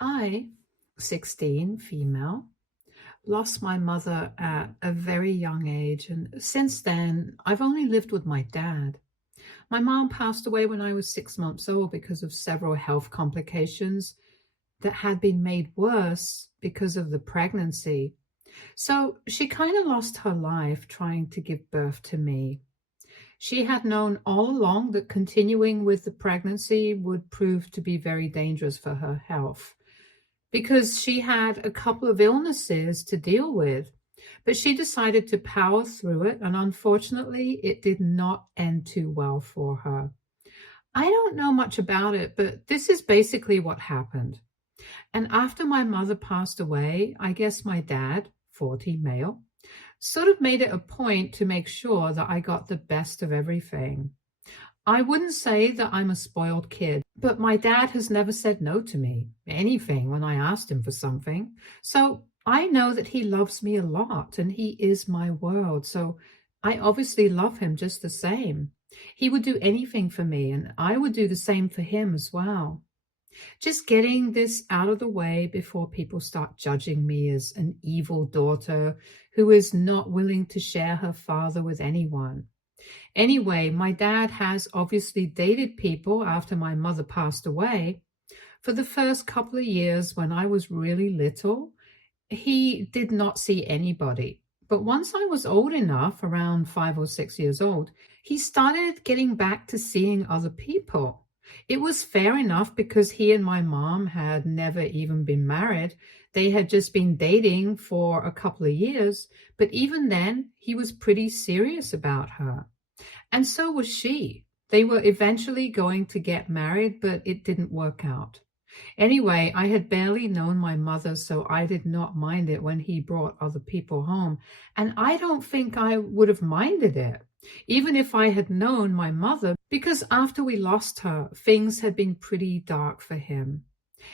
I, 16, female, lost my mother at a very young age, and since then, I've only lived with my dad. My mom passed away when I was 6 months old because of several health complications that had been made worse because of the pregnancy. So she kind of lost her life trying to give birth to me. She had known all along that continuing with the pregnancy would prove to be very dangerous for her health because she had a couple of illnesses to deal with. But she decided to power through it, and unfortunately, it did not end too well for her. I don't know much about it, but this is basically what happened. And after my mother passed away, I guess my dad, 40 male, sort of made it a point to make sure that I got the best of everything. I wouldn't say that I'm a spoiled kid, but my dad has never said no to me, anything, when I asked him for something. So I know that he loves me a lot and he is my world. So I obviously love him just the same. He would do anything for me, and I would do the same for him as well. Just getting this out of the way before people start judging me as an evil daughter who is not willing to share her father with anyone. Anyway, my dad has obviously dated people after my mother passed away. For the first couple of years when I was really little, he did not see anybody. But once I was old enough, around 5 or 6 years old, he started getting back to seeing other people. It was fair enough because he and my mom had never even been married. They had just been dating for a couple of years, but even then, he was pretty serious about her. And so was she. They were eventually going to get married, but it didn't work out. Anyway, I had barely known my mother, so I did not mind it when he brought other people home. And I don't think I would have minded it, even if I had known my mother, because after we lost her, things had been pretty dark for him,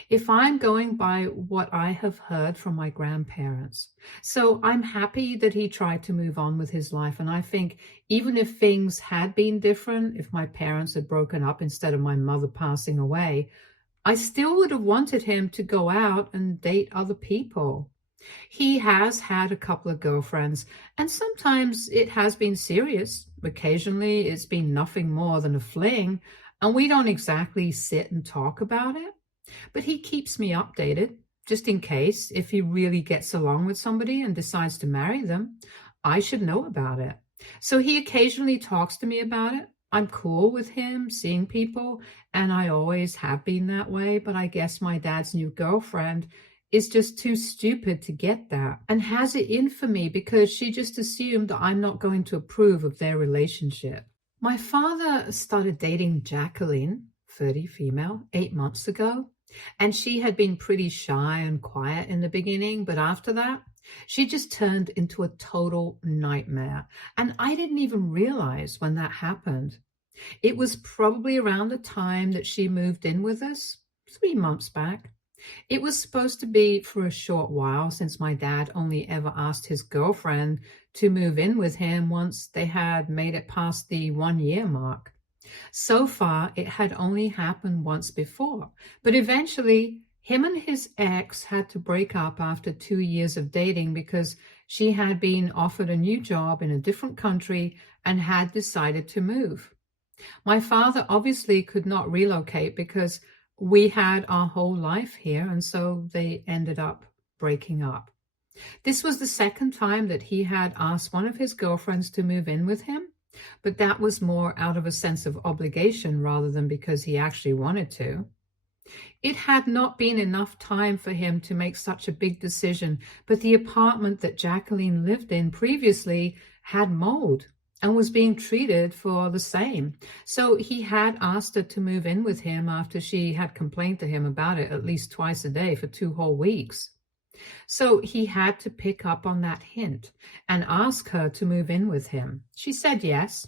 if I'm going by what I have heard from my grandparents. So I'm happy that he tried to move on with his life. And I think even if things had been different, if my parents had broken up instead of my mother passing away, I still would have wanted him to go out and date other people. He has had a couple of girlfriends, and sometimes it has been serious. Occasionally, it's been nothing more than a fling, and we don't exactly sit and talk about it. But he keeps me updated, just in case if he really gets along with somebody and decides to marry them, I should know about it. So he occasionally talks to me about it. I'm cool with him seeing people, and I always have been that way, but I guess my dad's new girlfriend is just too stupid to get that and has it in for me because she just assumed that I'm not going to approve of their relationship. My father started dating Jacqueline, 30 female, 8 months ago, and she had been pretty shy and quiet in the beginning, but after that, she just turned into a total nightmare. And I didn't even realize when that happened. It was probably around the time that she moved in with us, 3 months back. It was supposed to be for a short while since my dad only ever asked his girlfriend to move in with him once they had made it past the 1 year mark. So far, it had only happened once before, but eventually, him and his ex had to break up after 2 years of dating because she had been offered a new job in a different country and had decided to move. My father obviously could not relocate because we had our whole life here, and so they ended up breaking up. This was the second time that he had asked one of his girlfriends to move in with him, but that was more out of a sense of obligation rather than because he actually wanted to. It had not been enough time for him to make such a big decision, but the apartment that Jacqueline lived in previously had mold and was being treated for the same. So he had asked her to move in with him after she had complained to him about it at least twice a day for 2 whole weeks. So he had to pick up on that hint and ask her to move in with him. She said yes,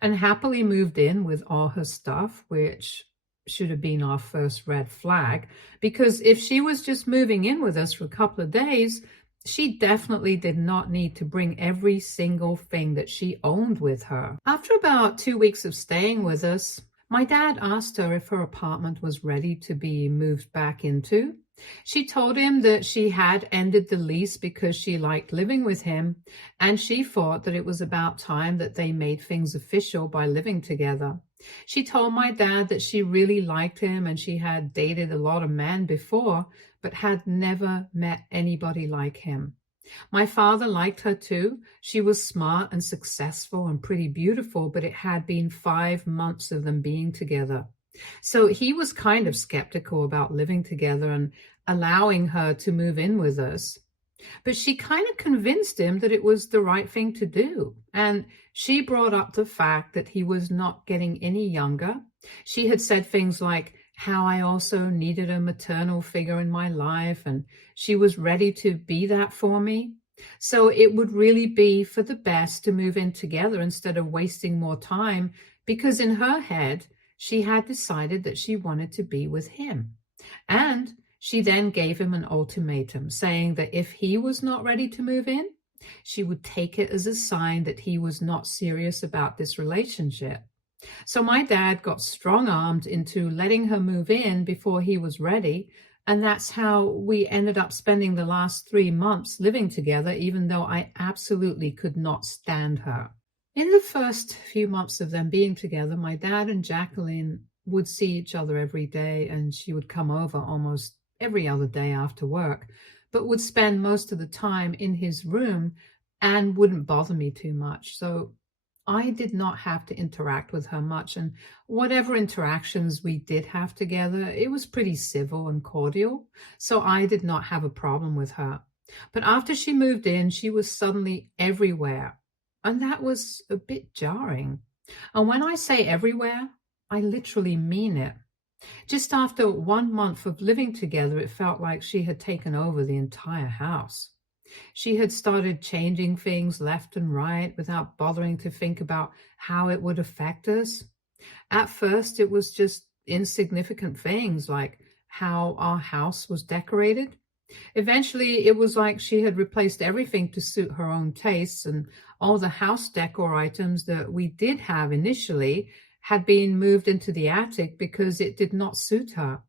and happily moved in with all her stuff, which should have been our first red flag, because if she was just moving in with us for a couple of days, she definitely did not need to bring every single thing that she owned with her. After about 2 weeks of staying with us, my dad asked her if her apartment was ready to be moved back into. She told him that she had ended the lease because she liked living with him, and she thought that it was about time that they made things official by living together. She told my dad that she really liked him and she had dated a lot of men before, but had never met anybody like him. My father liked her too. She was smart and successful and pretty beautiful, but it had been 5 months of them being together. So he was kind of skeptical about living together and allowing her to move in with us. But she kind of convinced him that it was the right thing to do. And she brought up the fact that he was not getting any younger. She had said things like how I also needed a maternal figure in my life, and she was ready to be that for me. So it would really be for the best to move in together instead of wasting more time, because in her head, she had decided that she wanted to be with him. And she then gave him an ultimatum, saying that if he was not ready to move in, she would take it as a sign that he was not serious about this relationship. So my dad got strong-armed into letting her move in before he was ready, and that's how we ended up spending the last 3 months living together, even though I absolutely could not stand her. In the first few months of them being together, my dad and Jacqueline would see each other every day, and she would come over almost every other day after work, but would spend most of the time in his room and wouldn't bother me too much. So I did not have to interact with her much, and whatever interactions we did have together, it was pretty civil and cordial, so I did not have a problem with her. But after she moved in, she was suddenly everywhere, and that was a bit jarring. And when I say everywhere, I literally mean it. Just after 1 month of living together, it felt like she had taken over the entire house. She had started changing things left and right without bothering to think about how it would affect us. At first, it was just insignificant things like how our house was decorated. Eventually, it was like she had replaced everything to suit her own tastes, and all the house decor items that we did have initially had been moved into the attic because it did not suit her.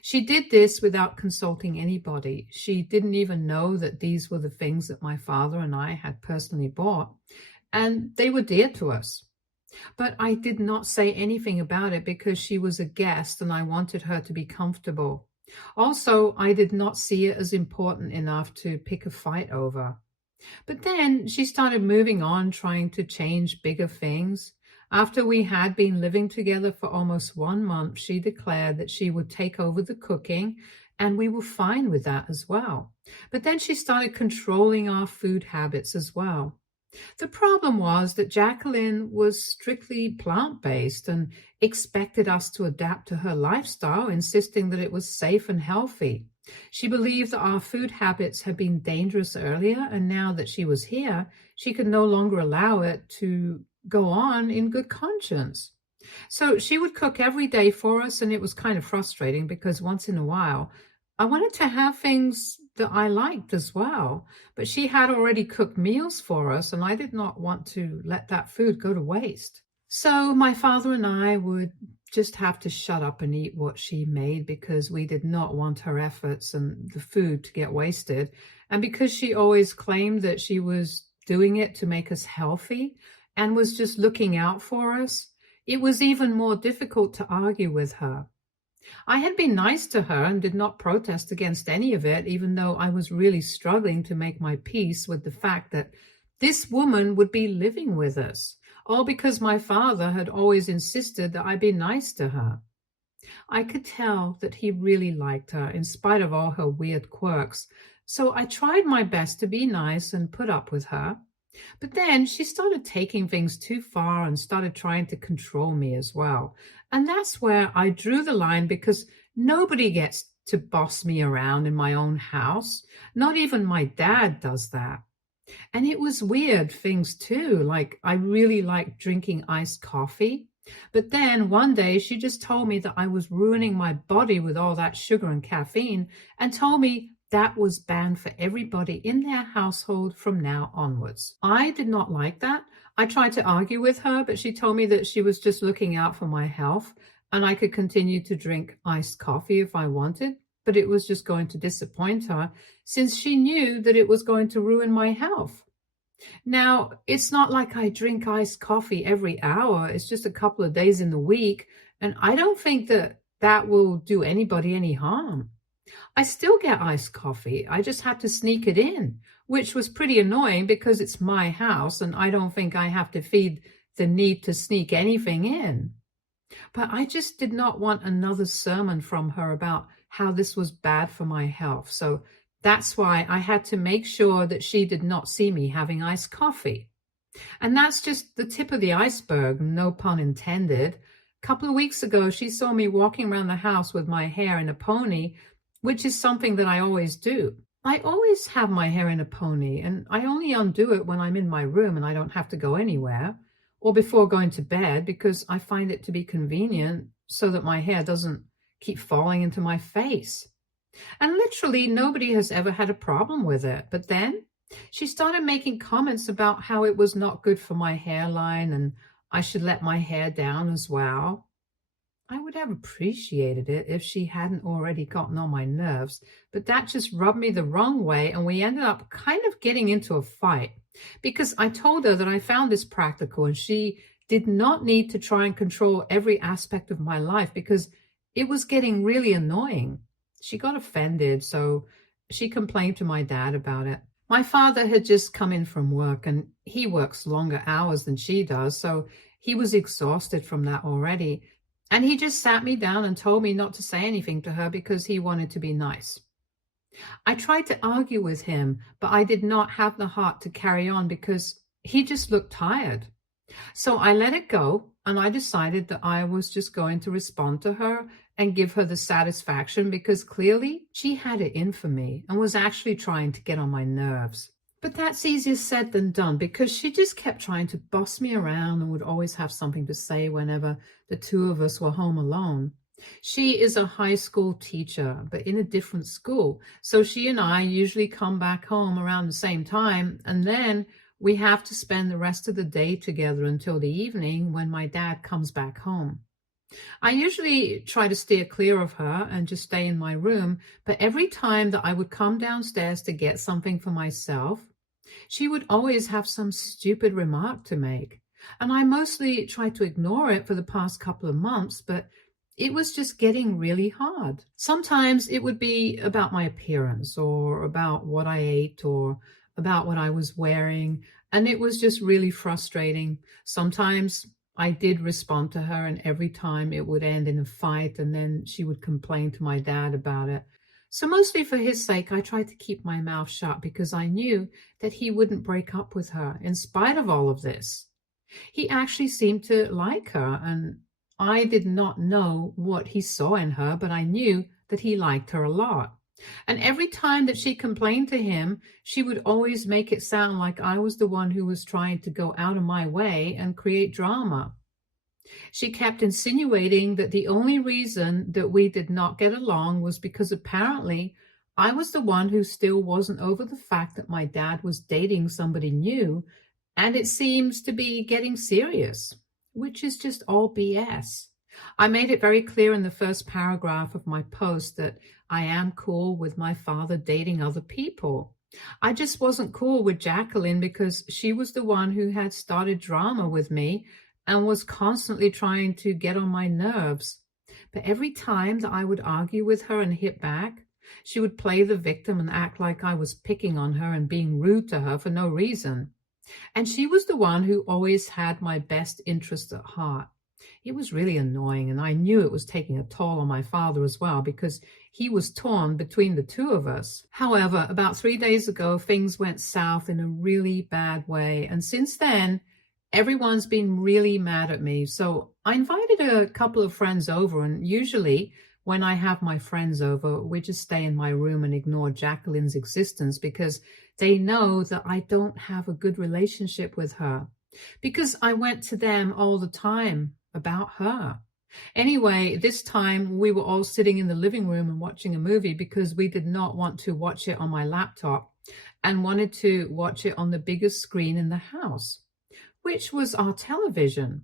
She did this without consulting anybody. She didn't even know that these were the things that my father and I had personally bought, and they were dear to us. But I did not say anything about it because she was a guest and I wanted her to be comfortable. Also, I did not see it as important enough to pick a fight over. But then she started moving on, trying to change bigger things. After we had been living together for almost 1 month, she declared that she would take over the cooking, and we were fine with that as well. But then she started controlling our food habits as well. The problem was that Jacqueline was strictly plant-based and expected us to adapt to her lifestyle, insisting that it was safe and healthy. She believed that our food habits had been dangerous earlier, and now that she was here, she could no longer allow it to go on in good conscience. So she would cook every day for us, and it was kind of frustrating because once in a while, I wanted to have things that I liked as well, but she had already cooked meals for us, and I did not want to let that food go to waste. So my father and I would just have to shut up and eat what she made because we did not want her efforts and the food to get wasted. And because she always claimed that she was doing it to make us healthy and was just looking out for us, it was even more difficult to argue with her. I had been nice to her and did not protest against any of it, even though I was really struggling to make my peace with the fact that this woman would be living with us, all because my father had always insisted that I be nice to her. I could tell that he really liked her, in spite of all her weird quirks, so I tried my best to be nice and put up with her. But then she started taking things too far and started trying to control me as well. And that's where I drew the line because nobody gets to boss me around in my own house. Not even my dad does that. And it was weird things too, like I really liked drinking iced coffee. But then one day she just told me that I was ruining my body with all that sugar and caffeine and told me that was banned for everybody in their household from now onwards. I did not like that. I tried to argue with her, but she told me that she was just looking out for my health and I could continue to drink iced coffee if I wanted. but it was just going to disappoint her since she knew that it was going to ruin my health. Now, it's not like I drink iced coffee every hour. It's just a couple of days in the week, and I don't think that that will do anybody any harm. I still get iced coffee. I just had to sneak it in, which was pretty annoying because it's my house and I don't think I have to feed the need to sneak anything in. But I just did not want another sermon from her about how this was bad for my health. So that's why I had to make sure that she did not see me having iced coffee. And that's just the tip of the iceberg, no pun intended. A couple of weeks ago, she saw me walking around the house with my hair in a pony, which is something that I always do. I always have my hair in a pony, and I only undo it when I'm in my room and I don't have to go anywhere, or before going to bed, because I find it to be convenient so that my hair doesn't keep falling into my face. And literally nobody has ever had a problem with it. But then she started making comments about how it was not good for my hairline and I should let my hair down as well. I would have appreciated it if she hadn't already gotten on my nerves, but that just rubbed me the wrong way, and we ended up kind of getting into a fight because I told her that I found this practical and she did not need to try and control every aspect of my life because it was getting really annoying. She got offended, so she complained to my dad about it. My father had just come in from work and he works longer hours than she does, so he was exhausted from that already. And he just sat me down and told me not to say anything to her because he wanted to be nice. I tried to argue with him, but I did not have the heart to carry on because he just looked tired. So I let it go, and I decided that I was just going to respond to her and give her the satisfaction because clearly she had it in for me and was actually trying to get on my nerves. But that's easier said than done because she just kept trying to boss me around and would always have something to say whenever the two of us were home alone. She is a high school teacher, but in a different school. So she and I usually come back home around the same time, and then we have to spend the rest of the day together until the evening when my dad comes back home. I usually try to steer clear of her and just stay in my room, but every time that I would come downstairs to get something for myself, she would always have some stupid remark to make. And I mostly tried to ignore it for the past couple of months, but it was just getting really hard. Sometimes it would be about my appearance or about what I ate or about what I was wearing, and it was just really frustrating. Sometimes I did respond to her, and every time it would end in a fight, and then she would complain to my dad about it. So mostly for his sake, I tried to keep my mouth shut because I knew that he wouldn't break up with her in spite of all of this. He actually seemed to like her, and I did not know what he saw in her, but I knew that he liked her a lot. And every time that she complained to him, she would always make it sound like I was the one who was trying to go out of my way and create drama. She kept insinuating that the only reason that we did not get along was because apparently I was the one who still wasn't over the fact that my dad was dating somebody new, and it seems to be getting serious, which is just all BS. I made it very clear in the first paragraph of my post that I am cool with my father dating other people. I just wasn't cool with Jacqueline because she was the one who had started drama with me and was constantly trying to get on my nerves. But every time that I would argue with her and hit back, she would play the victim and act like I was picking on her and being rude to her for no reason. And she was the one who always had my best interest at heart. It was really annoying, and I knew it was taking a toll on my father as well because he was torn between the two of us. However, about 3 days ago, things went south in a really bad way, and since then, everyone's been really mad at me. So I invited a couple of friends over, and usually when I have my friends over, we just stay in my room and ignore Jacqueline's existence because they know that I don't have a good relationship with her. Because I went to them all the time about her. Anyway, this time we were all sitting in the living room and watching a movie because we did not want to watch it on my laptop and wanted to watch it on the biggest screen in the house, which was our television.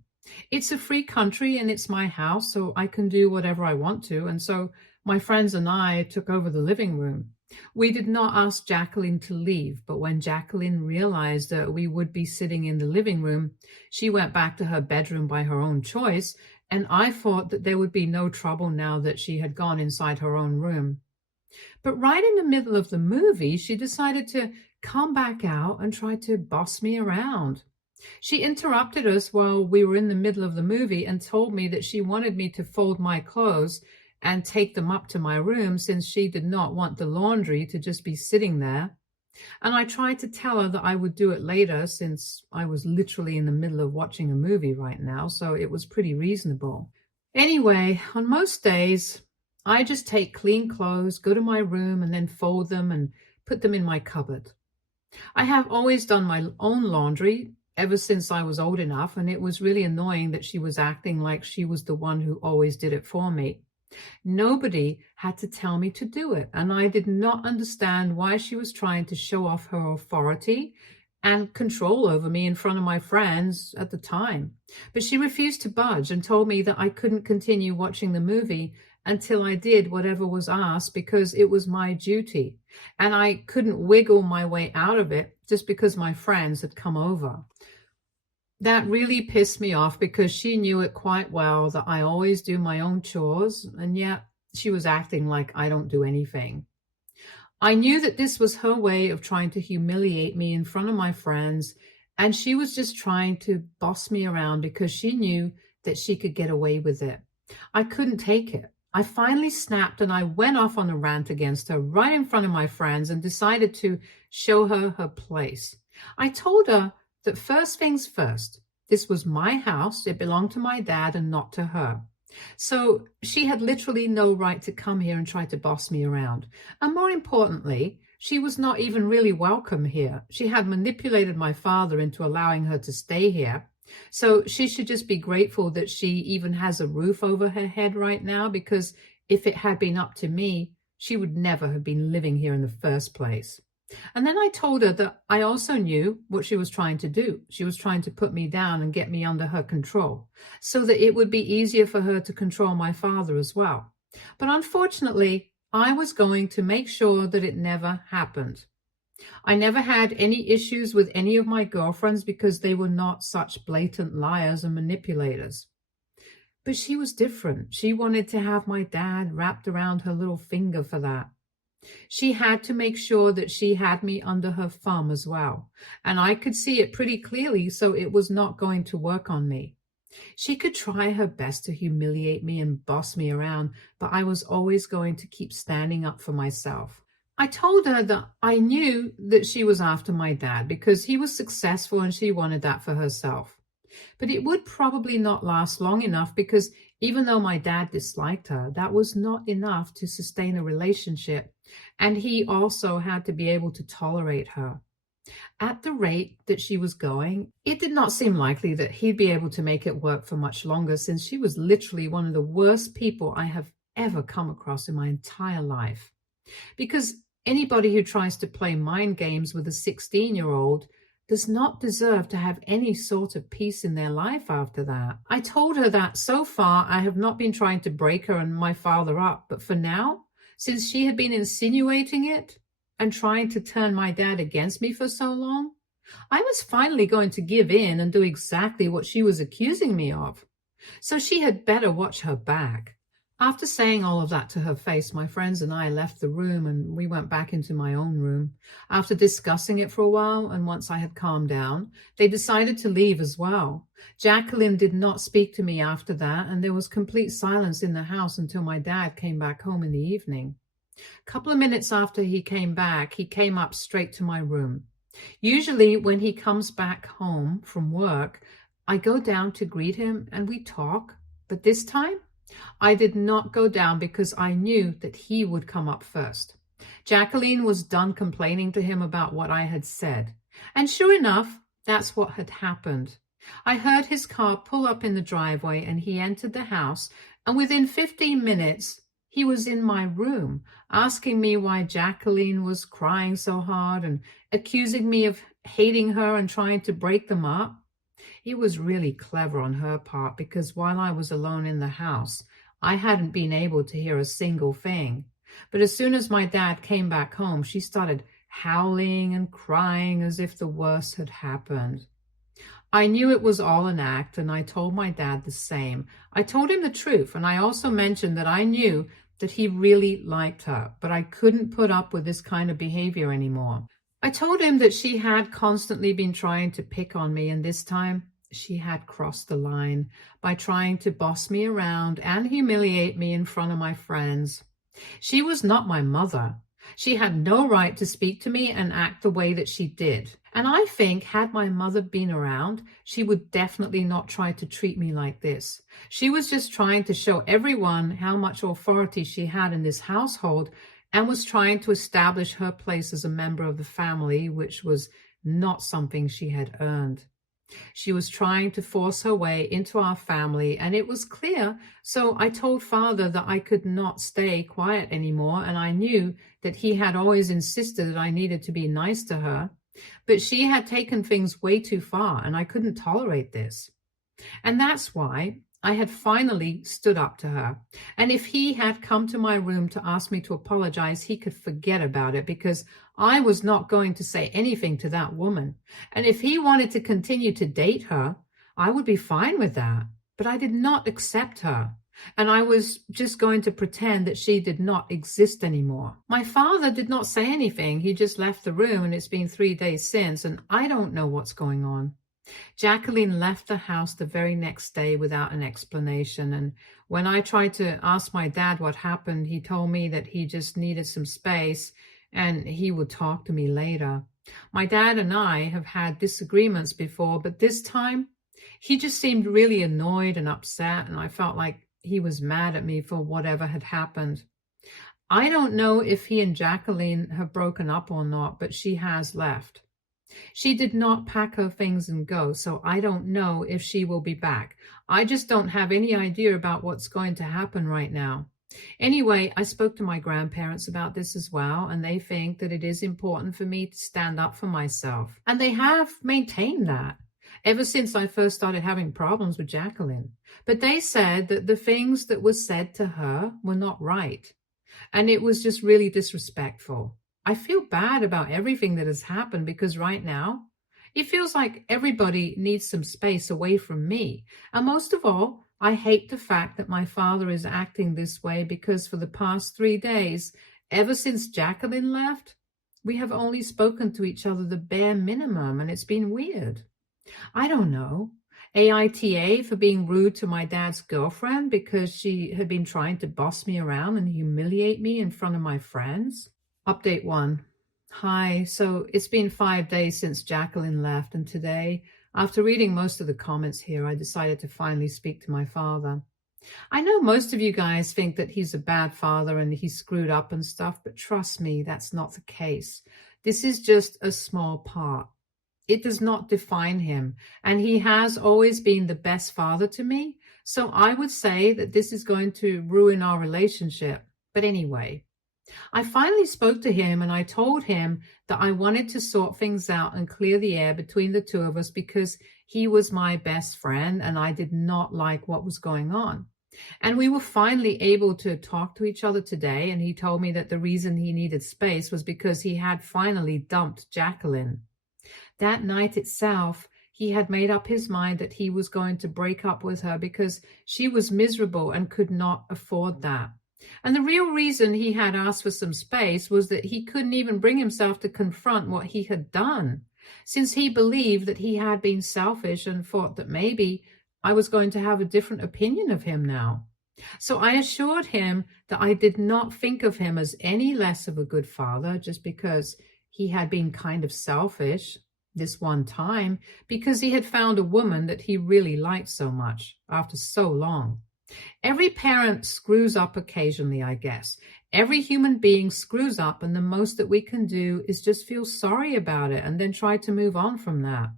It's a free country and it's my house, so I can do whatever I want to. And so My friends and I took over the living room. We did not ask Jacqueline to leave, but when Jacqueline realized that we would be sitting in the living room, she went back to her bedroom by her own choice, and I thought that there would be no trouble now that she had gone inside her own room. But right in the middle of the movie, she decided to come back out and try to boss me around. She interrupted us while we were in the middle of the movie and told me that she wanted me to fold my clothes and take them up to my room since she did not want the laundry to just be sitting there. And I tried to tell her that I would do it later since I was literally in the middle of watching a movie right now, so it was pretty reasonable. Anyway, on most days, I just take clean clothes, go to my room, and then fold them and put them in my cupboard. I have always done my own laundry ever since I was old enough, and it was really annoying that she was acting like she was the one who always did it for me. Nobody had to tell me to do it, and I did not understand why she was trying to show off her authority and control over me in front of my friends at the time. But she refused to budge and told me that I couldn't continue watching the movie until I did whatever was asked because it was my duty, and I couldn't wiggle my way out of it just because my friends had come over. That really pissed me off because she knew it quite well that I always do my own chores, and yet she was acting like I don't do anything. I knew that this was her way of trying to humiliate me in front of my friends, and she was just trying to boss me around because she knew that she could get away with it. I couldn't take it. I finally snapped and I went off on a rant against her right in front of my friends and decided to show her her place. I told her that first things first, this was my house, it belonged to my dad and not to her. So she had literally no right to come here and try to boss me around. And more importantly, she was not even really welcome here. She had manipulated my father into allowing her to stay here. So she should just be grateful that she even has a roof over her head right now, because if it had been up to me, she would never have been living here in the first place. And then I told her that I also knew what she was trying to do. She was trying to put me down and get me under her control so that it would be easier for her to control my father as well. But unfortunately, I was going to make sure that it never happened. I never had any issues with any of my girlfriends because they were not such blatant liars and manipulators. But she was different. She wanted to have my dad wrapped around her little finger for that. She had to make sure that she had me under her thumb as well, and I could see it pretty clearly, so it was not going to work on me. She could try her best to humiliate me and boss me around, but I was always going to keep standing up for myself. I told her that I knew that she was after my dad because he was successful and she wanted that for herself. But it would probably not last long enough because even though my dad disliked her, that was not enough to sustain a relationship, and he also had to be able to tolerate her. At the rate that she was going, it did not seem likely that he'd be able to make it work for much longer, since she was literally one of the worst people I have ever come across in my entire life. Because anybody who tries to play mind games with a 16-year-old does not deserve to have any sort of peace in their life after that. I told her that so far I have not been trying to break her and my father up, but for now, since she had been insinuating it and trying to turn my dad against me for so long, I was finally going to give in and do exactly what she was accusing me of. So she had better watch her back. After saying all of that to her face, my friends and I left the room and we went back into my own room. After discussing it for a while, and once I had calmed down, they decided to leave as well. Jacqueline did not speak to me after that, and there was complete silence in the house until my dad came back home in the evening. A couple of minutes after he came back, he came up straight to my room. Usually when he comes back home from work, I go down to greet him and we talk, but this time, I did not go down because I knew that he would come up first. Jacqueline was done complaining to him about what I had said. And sure enough, that's what had happened. I heard his car pull up in the driveway and he entered the house, and within 15 minutes, he was in my room, asking me why Jacqueline was crying so hard and accusing me of hating her and trying to break them up. It was really clever on her part because while I was alone in the house, I hadn't been able to hear a single thing. But as soon as my dad came back home, she started howling and crying as if the worst had happened. I knew it was all an act, and I told my dad the same. I told him the truth, and I also mentioned that I knew that he really liked her, but I couldn't put up with this kind of behavior anymore. I told him that she had constantly been trying to pick on me, and this time she had crossed the line by trying to boss me around and humiliate me in front of my friends. She was not my mother. She had no right to speak to me and act the way that she did. And I think had my mother been around, she would definitely not try to treat me like this. She was just trying to show everyone how much authority she had in this household and was trying to establish her place as a member of the family, which was not something she had earned. She was trying to force her way into our family, and it was clear. So I told Father that I could not stay quiet anymore, and I knew that he had always insisted that I needed to be nice to her. But she had taken things way too far, and I couldn't tolerate this. And that's why I had finally stood up to her. And if he had come to my room to ask me to apologize, he could forget about it, because I was not going to say anything to that woman. And if he wanted to continue to date her, I would be fine with that. But I did not accept her. And I was just going to pretend that she did not exist anymore. My father did not say anything. He just left the room, and it's been 3 days since, and I don't know what's going on. Jacqueline left the house the very next day without an explanation, and when I tried to ask my dad what happened, he told me that he just needed some space and he would talk to me later. My dad and I have had disagreements before, but this time he just seemed really annoyed and upset, and I felt like he was mad at me for whatever had happened. I don't know if he and Jacqueline have broken up or not, but she has left. She did not pack her things and go, so I don't know if she will be back. I just don't have any idea about what's going to happen right now. Anyway, I spoke to my grandparents about this as well, and they think that it is important for me to stand up for myself. And they have maintained that ever since I first started having problems with Jacqueline. But they said that the things that were said to her were not right, and it was just really disrespectful. I feel bad about everything that has happened, because right now it feels like everybody needs some space away from me. And most of all, I hate the fact that my father is acting this way, because for the past 3 days, ever since Jacqueline left, we have only spoken to each other the bare minimum, and it's been weird. I don't know. AITA for being rude to my dad's girlfriend because she had been trying to boss me around and humiliate me in front of my friends. Update 1. Hi, so it's been 5 days since Jacqueline left, and today, after reading most of the comments here, I decided to finally speak to my father. I know most of you guys think that he's a bad father and he's screwed up and stuff, but trust me, that's not the case. This is just a small part. It does not define him, and he has always been the best father to me, so I would say that this is going to ruin our relationship. But anyway, I finally spoke to him, and I told him that I wanted to sort things out and clear the air between the two of us, because he was my best friend and I did not like what was going on. And we were finally able to talk to each other today, and he told me that the reason he needed space was because he had finally dumped Jacqueline. That night itself, he had made up his mind that he was going to break up with her because she was miserable and could not afford that. And the real reason he had asked for some space was that he couldn't even bring himself to confront what he had done, since he believed that he had been selfish and thought that maybe I was going to have a different opinion of him now. So I assured him that I did not think of him as any less of a good father just because he had been kind of selfish this one time, because he had found a woman that he really liked so much after so long. Every parent screws up occasionally, I guess. Every human being screws up, and the most that we can do is just feel sorry about it and then try to move on from that.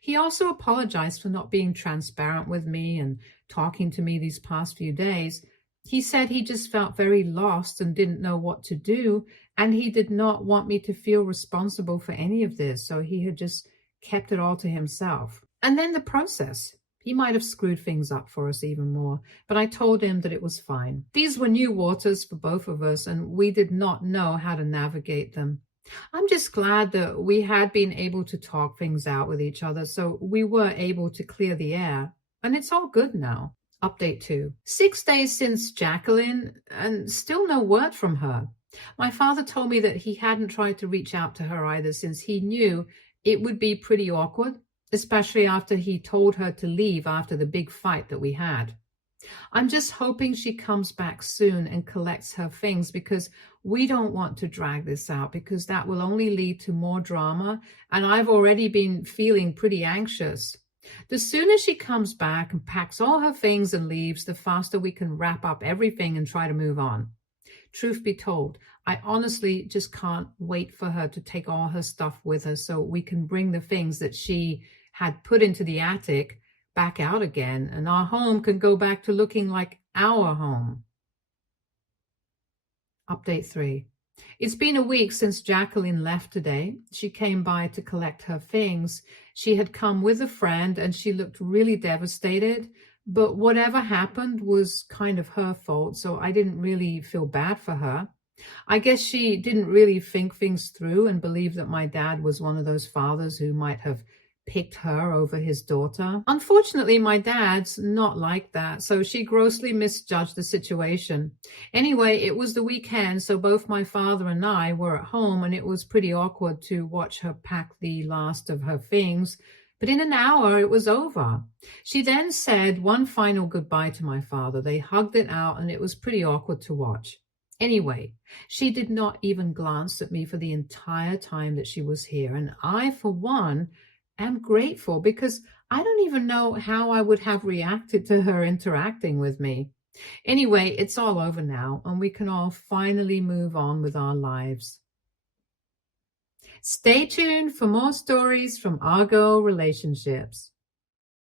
He also apologized for not being transparent with me and talking to me these past few days. He said he just felt very lost and didn't know what to do, and he did not want me to feel responsible for any of this, so he had just kept it all to himself. And then the process. He might have screwed things up for us even more, but I told him that it was fine. These were new waters for both of us, and we did not know how to navigate them. I'm just glad that we had been able to talk things out with each other, so we were able to clear the air, and it's all good now. Update 2. 6 days since Jacqueline, and still no word from her. My father told me that he hadn't tried to reach out to her either, since he knew it would be pretty awkward, especially after he told her to leave after the big fight that we had. I'm just hoping she comes back soon and collects her things, because we don't want to drag this out, because that will only lead to more drama, and I've already been feeling pretty anxious. The sooner she comes back and packs all her things and leaves, the faster we can wrap up everything and try to move on. Truth be told, I honestly just can't wait for her to take all her stuff with her, so we can bring the things that she had put into the attic back out again, and our home can go back to looking like our home. Update 3. It's been a week since Jacqueline left today. She came by to collect her things. She had come with a friend and she looked really devastated, but whatever happened was kind of her fault, so I didn't really feel bad for her. I guess she didn't really think things through and believe that my dad was one of those fathers who might have picked her over his daughter. Unfortunately, my dad's not like that, so she grossly misjudged the situation. Anyway, it was the weekend, so both my father and I were at home, and it was pretty awkward to watch her pack the last of her things. But in an hour, it was over. She then said one final goodbye to my father. They hugged it out, and it was pretty awkward to watch. Anyway, she did not even glance at me for the entire time that she was here, and I, for one, am grateful, because I don't even know how I would have reacted to her interacting with me. Anyway, it's all over now, and we can all finally move on with our lives. Stay tuned for more stories from Argo Relationships.